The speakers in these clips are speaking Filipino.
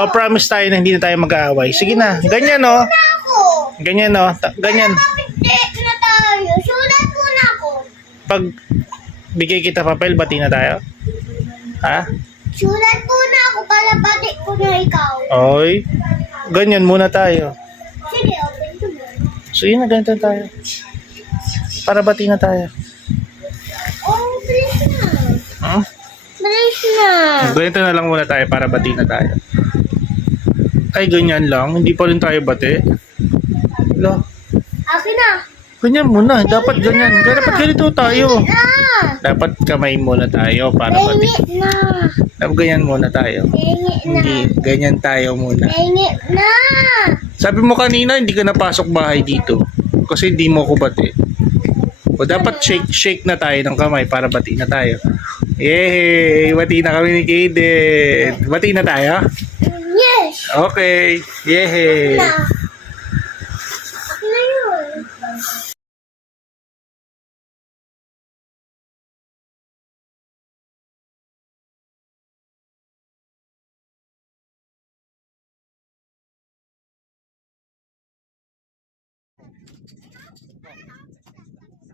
O, promise tayo na hindi na tayo mag-aaway. Sige na. Ganyan, no? Ganyan, no? Ganyan. Kapit na tayo. Sulat mo na ako. Pag bigay kita papel, bati na tayo? Ha? Sulat mo na ako. Kalabati ko na ikaw. Oy. Ganyan muna tayo. Sige, open ko na. Sige na, ganito tayo. Para bati na tayo. Oh, please na. Hmm? Please na. Ganito na lang muna tayo para bati na tayo. Ay, ganyan lang. Hindi pa rin tayo bati. Wala. Akin na. Ganyan muna. Dapat ganyan. Dapat ganito tayo. Dapat kamay muna tayo para bati. Hingi na. Dapat ganyan muna tayo. Hingi na. Hindi, ganyan tayo muna. Hingi na. Sabi mo kanina, hindi ka napasok bahay dito. Kasi hindi mo ko bati. O dapat shake na tayo ng kamay para bati na tayo. Yay! Bati na kami ni Kaden. Bati na tayo? Yes. Okay. Yay! Na. Akin na yun.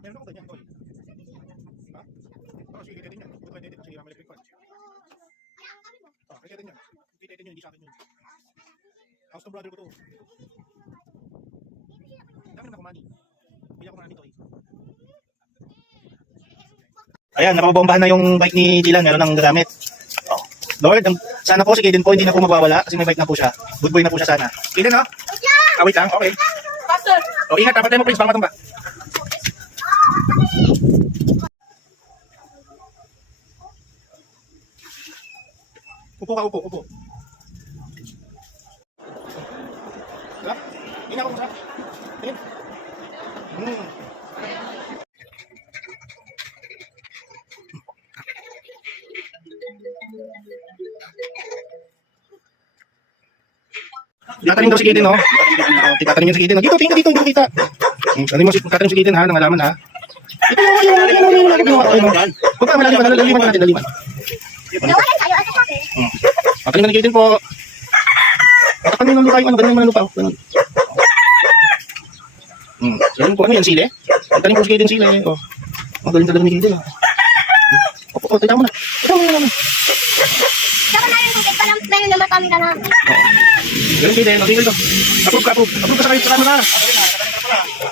Meron ako ganyan, Koy. Ha? Oo, sige, kaya din yan. Buto kaya din. Sige, ramay electric fan. Kaya din yan. Kaya din yun, hindi sa akin yun. House ng brother ko to. Dami naman ako money. Bili ako marami to eh. Ayan, napabombahan na yung bike ni Dylan. Meron nang gagamit. Oh. Lord, sana po si Kaden po hindi na po mawawala kasi may bike na po siya. Good boy na po siya sana. Kaden, no? Wait lang, okay. Pastor. O, ingat, dapat tayo mo, please, baka matumba. Upo ka, upo, upo. Diba? Hindi na ako masarap. Tingin. Tatanim daw si Kaden, no? Tatanim yun si Kaden. Dito, tingin ka dito, hindi kita. Tatanim si Kaden, ha, ng alaman, ha? Ito yung huwag ka, malaliman natin, laliman. Nawalan tayo. Asa sa akin? Tatanim ka ni Kaden po. Tatanim ng lupa yung ano, ganun yung lupa. Ganun. Ganun po, ano yan, sile? Tatanim po si Kaden sile. Magaling talaga ni Kaden, ha? Opo, tignan mo na. Saka na yung tubig. Parang meron naman kami ka na. Ganun Kaden, tingnan ito. Approve ka, approve. Approve ka sa camera.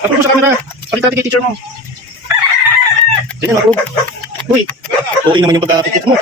Approve sa camera. Pakita natin kay teacher mo. Ganyan, approve. Uy, okay naman yung pagkakakit mo.